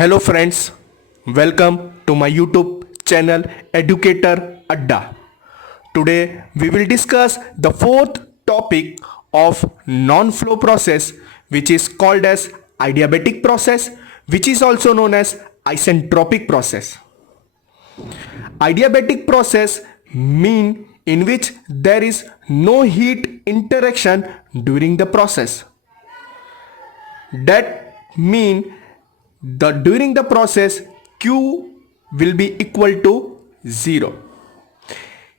Hello friends, welcome to my YouTube channel Educator Adda. Today we will discuss the fourth topic of non-flow process, which is called as adiabatic process, which is also known as isentropic process. Adiabatic process mean in which there is no heat interaction during the process. That mean during the process Q will be equal to 0.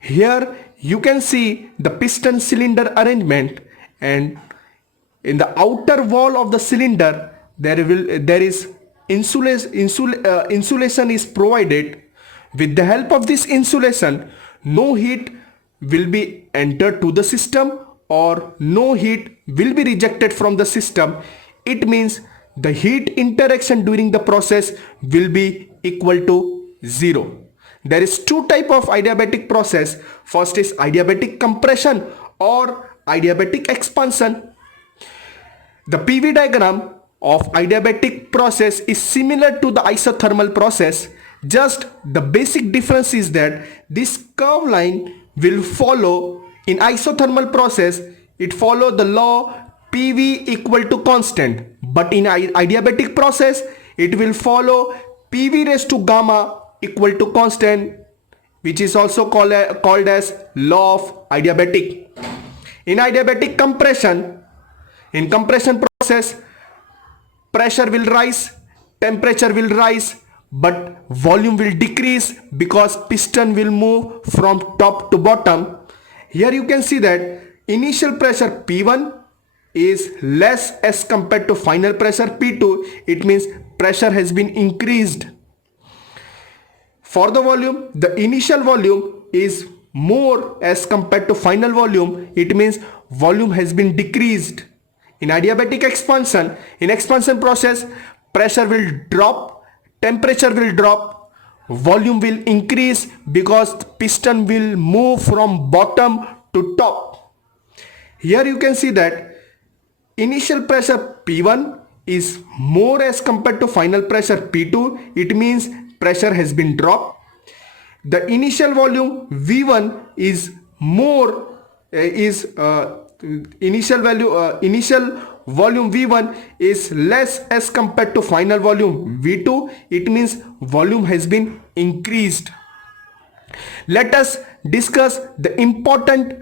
Here you can see the piston cylinder arrangement, and in the outer wall of the cylinder there is insulation is provided. With the help of this insulation, no heat will be entered to the system or no heat will be rejected from the system. It means the heat interaction during the process will be equal to 0. There is two type of adiabatic process. First is adiabatic compression or adiabatic expansion. The PV diagram of adiabatic process is similar to the isothermal process. Just the basic difference is that this curve line will follow in isothermal process. It follow the law PV equal to constant, but in adiabatic process it will follow PV raised to gamma equal to constant, which is also called as law of adiabatic. In adiabatic compression, in compression process, pressure will rise, temperature will rise, but volume will decrease because piston will move from top to bottom. Here you can see that initial pressure P1 is less as compared to final pressure P2. It means pressure has been increased. For the volume, the initial volume is more as compared to final volume. It means volume has been decreased. In adiabatic expansion, in expansion process, pressure will drop, temperature will drop, volume will increase because the piston will move from bottom to top. Here you can see that initial pressure P1 is more as compared to final pressure P2. It means pressure has been dropped. The initial volume V1 is more initial volume V1 is less as compared to final volume V2. It means volume has been increased. Let us discuss the important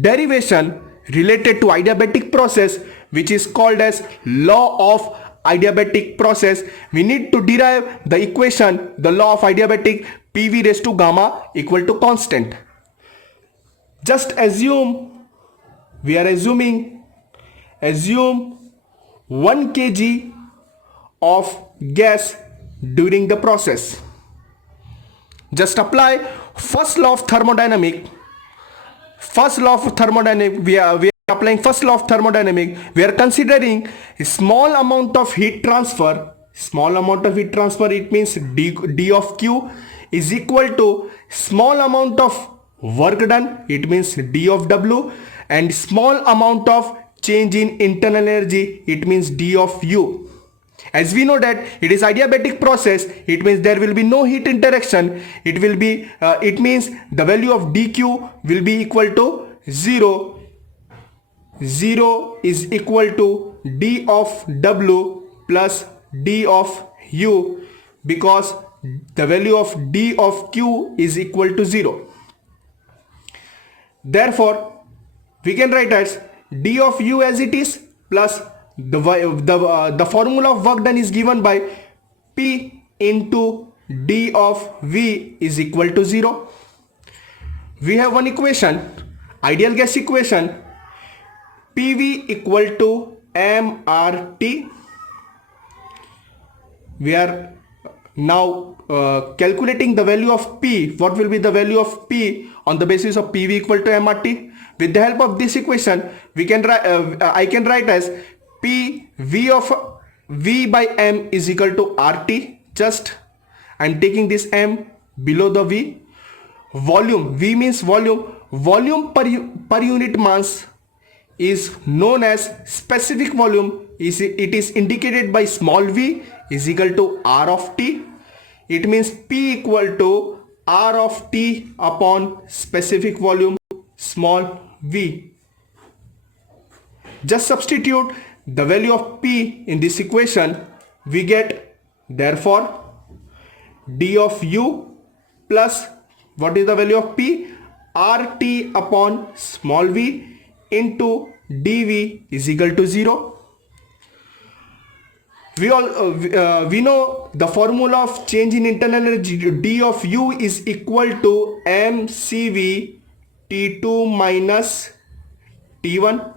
derivation related to adiabatic process, which is called as law of adiabatic process. We need to derive the equation, the law of adiabatic, PV raised to gamma equal to constant. Just assume 1 kg of gas during the process. Just apply first law of thermodynamic. We are applying first law of thermodynamic. We are considering a small amount of heat transfer. It means d of q is equal to small amount of work done. It means d of w, and small amount of change in internal energy. It means d of u. As we know that it is adiabatic process, it means there will be no heat interaction. It means the value of dq will be equal to 0. 0 is equal to d of w plus d of u, because the value of d of q is equal to 0. Therefore, we can write as d of u as it is plus the formula of work done is given by P into d of v is equal to 0. We have one equation, ideal gas equation, PV equal to mRT. We are now calculating the value of P. What will be the value of P on the basis of PV equal to mRT? With the help of this equation, we can I can write as P V of V by M is equal to RT. Just I'm taking this M below the V. Volume, V means volume. Volume per unit mass is known as specific volume. It is indicated by small v is equal to R of t. It means P equal to R of t upon specific volume small v. Just substitute the value of P in this equation. We get therefore d of u plus what is the value of P? RT upon small v into dv is equal to 0. We know the formula of change in internal energy. D of u is equal to mcv T2 minus T1.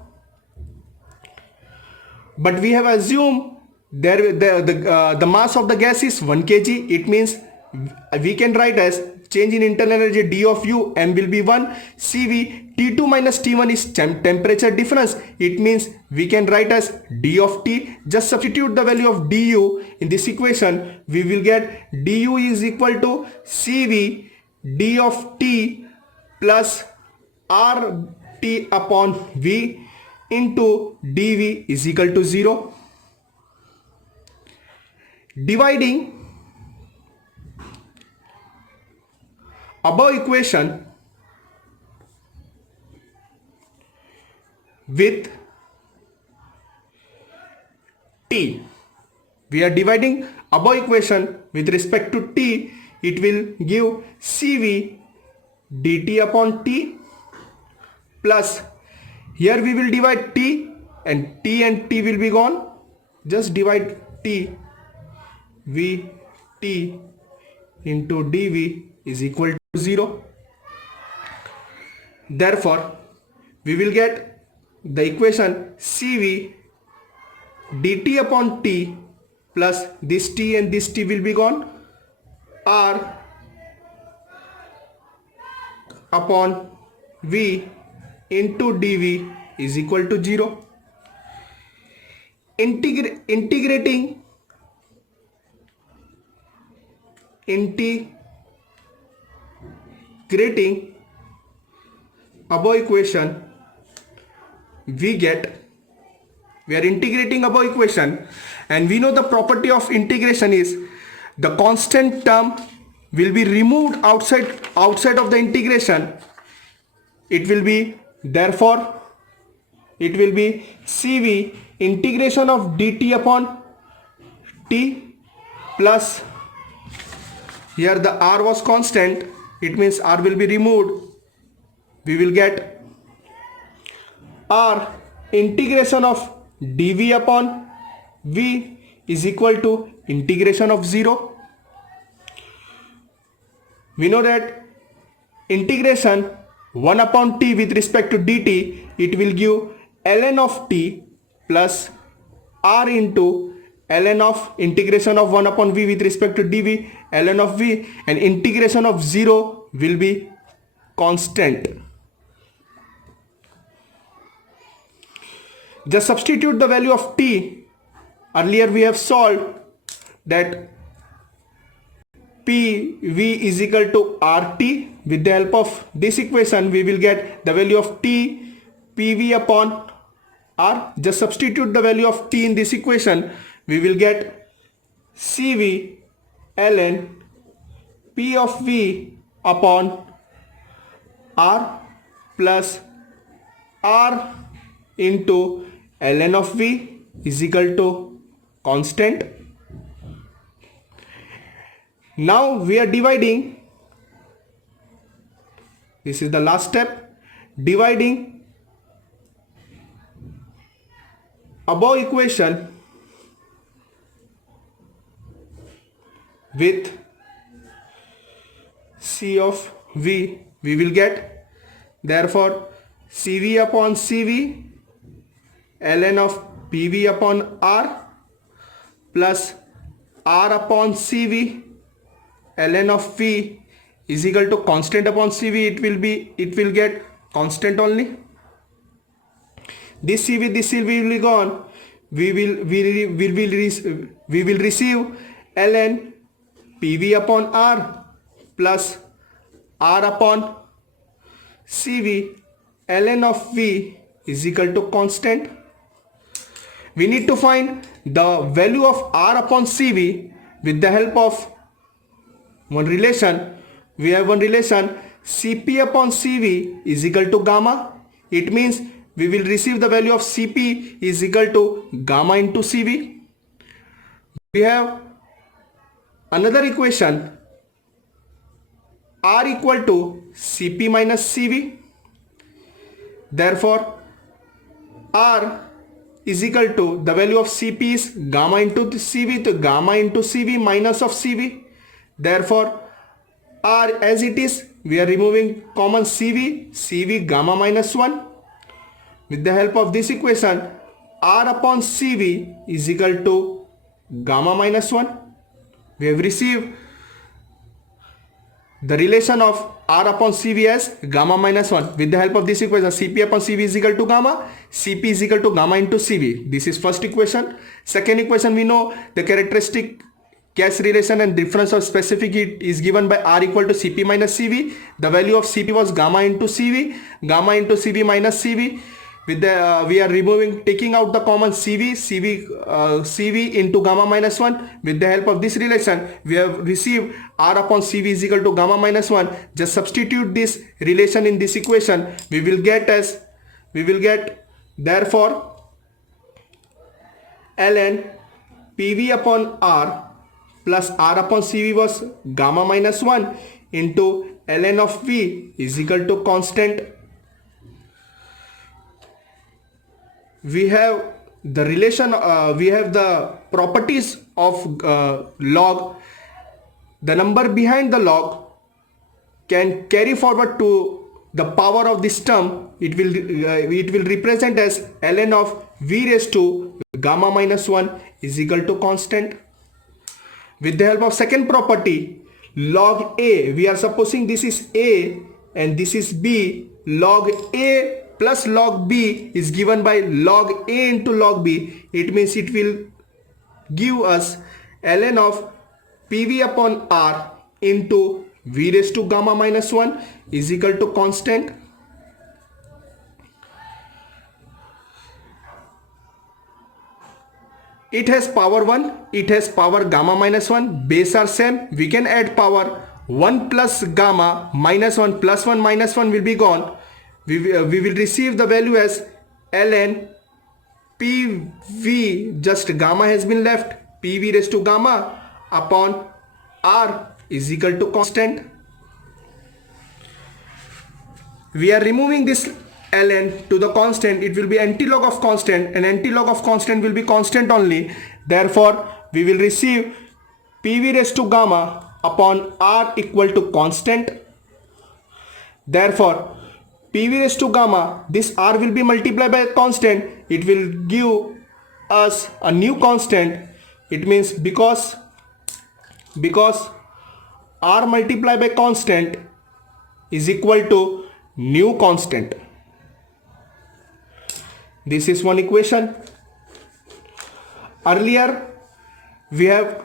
But we have assumed the mass of the gas is 1 kg. It means we can write as change in internal energy d of u, m will be 1, cv T2 minus T1 is temperature difference. It means we can write as d of t. Just substitute the value of du in this equation. We will get du is equal to cv d of t plus RT upon v into dv is equal to 0. Dividing above equation with t. We are dividing above equation with respect to t. It will give cv dt upon t plus here we will divide t and t will be gone. Just divide t, v t into dv is equal to 0. Therefore, we will get the equation cv dt upon t plus this t and this t will be gone, r upon v into dv is equal to 0. Integrating above equation, we are integrating above equation, and we know the property of integration is the constant term will be removed outside of the integration. It will be therefore it will be cv integration of dt upon t plus here the r was constant. It means r will be removed. We will get r integration of dv upon v is equal to integration of 0. We know that integration 1 upon t with respect to dt, it will give ln of t plus r into ln of integration of 1 upon v with respect to dv, ln of v, and integration of 0 will be constant. Just substitute the value of t. Earlier we have solved that PV is equal to RT. With the help of this equation, we will get the value of T PV upon R. Just substitute the value of T in this equation. We will get CV ln P of V upon R plus R into ln of V is equal to constant. Now we are dividing. This is the last step. Dividing above equation with C of V, we will get therefore CV upon CV ln of PV upon R plus R upon CV ln of V is equal to constant upon CV. It will get constant only. This CV will be gone. We will receive ln PV upon R plus R upon CV ln of V is equal to constant. We need to find the value of R upon CV with the help of one relation. We have one relation Cp upon Cv is equal to gamma. It means we will receive the value of Cp is equal to gamma into Cv. We have another equation R equal to Cp minus Cv. Therefore, R is equal to the value of Cp is gamma into Cv, to gamma into Cv minus of Cv. Therefore, R as it is, we are removing common Cv gamma minus 1. With the help of this equation, R upon Cv is equal to gamma minus 1. We have received the relation of R upon Cv as gamma minus 1. With the help of this equation, Cp upon Cv is equal to gamma, Cp is equal to gamma into Cv. This is first equation. Second equation, we know the characteristic gas relation and difference of specific heat is given by R equal to Cp minus Cv. The value of Cp was gamma into Cv minus Cv. With the we are taking out the common Cv into gamma minus 1. With the help of this relation, we have received R upon Cv is equal to gamma minus 1. Just substitute this relation in this equation. We will get therefore ln Pv upon R plus R upon Cv was gamma minus 1 into ln of V is equal to constant. We have the relation, we have the properties of log. The number behind the log can carry forward to the power of this term. It will represent as ln of V raised to gamma minus 1 is equal to constant. With the help of second property, log A, we are supposing this is A and this is B. Log A plus log B is given by log A into log B. It means it will give us ln of Pv upon R into V raised to gamma minus 1 is equal to constant. It has power 1, it has power gamma minus 1, base are same. We can add power 1 plus gamma minus 1 plus 1 minus 1 will be gone. We will receive the value as ln Pv, just gamma has been left, Pv raised to gamma upon R is equal to constant. We are removing this ln to the constant. It will be antilog of constant, and antilog of constant will be constant only. Therefore, we will receive Pv raised to gamma upon R equal to constant. Therefore, Pv raised to gamma, this R will be multiplied by a constant. It will give us a new constant. It means because R multiplied by constant is equal to new constant. This is one equation. Earlier we have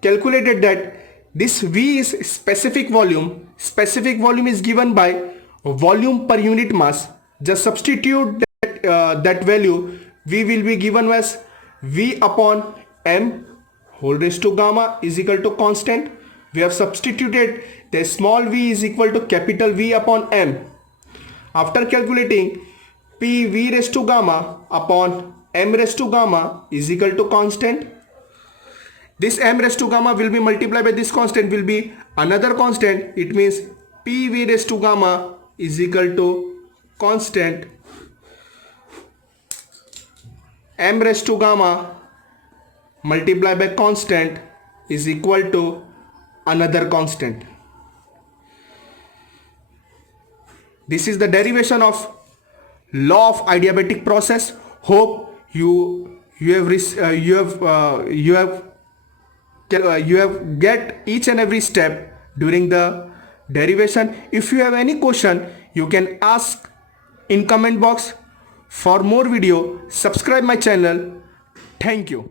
calculated that this V is specific volume. Specific volume is given by volume per unit mass. Just substitute that value. V will be given as V upon M whole raised to gamma is equal to constant. We have substituted the small v is equal to capital V upon M. After calculating, Pv raised to gamma upon M raised to gamma is equal to constant. This M raised to gamma will be multiplied by this constant, will be another constant. It means Pv raised to gamma is equal to constant. M raised to gamma multiplied by constant is equal to another constant. This is the derivation of law of adiabatic process. Hope you have get each and every step during the derivation. If you have any question, you can ask in comment box. For more video, subscribe my channel. Thank you.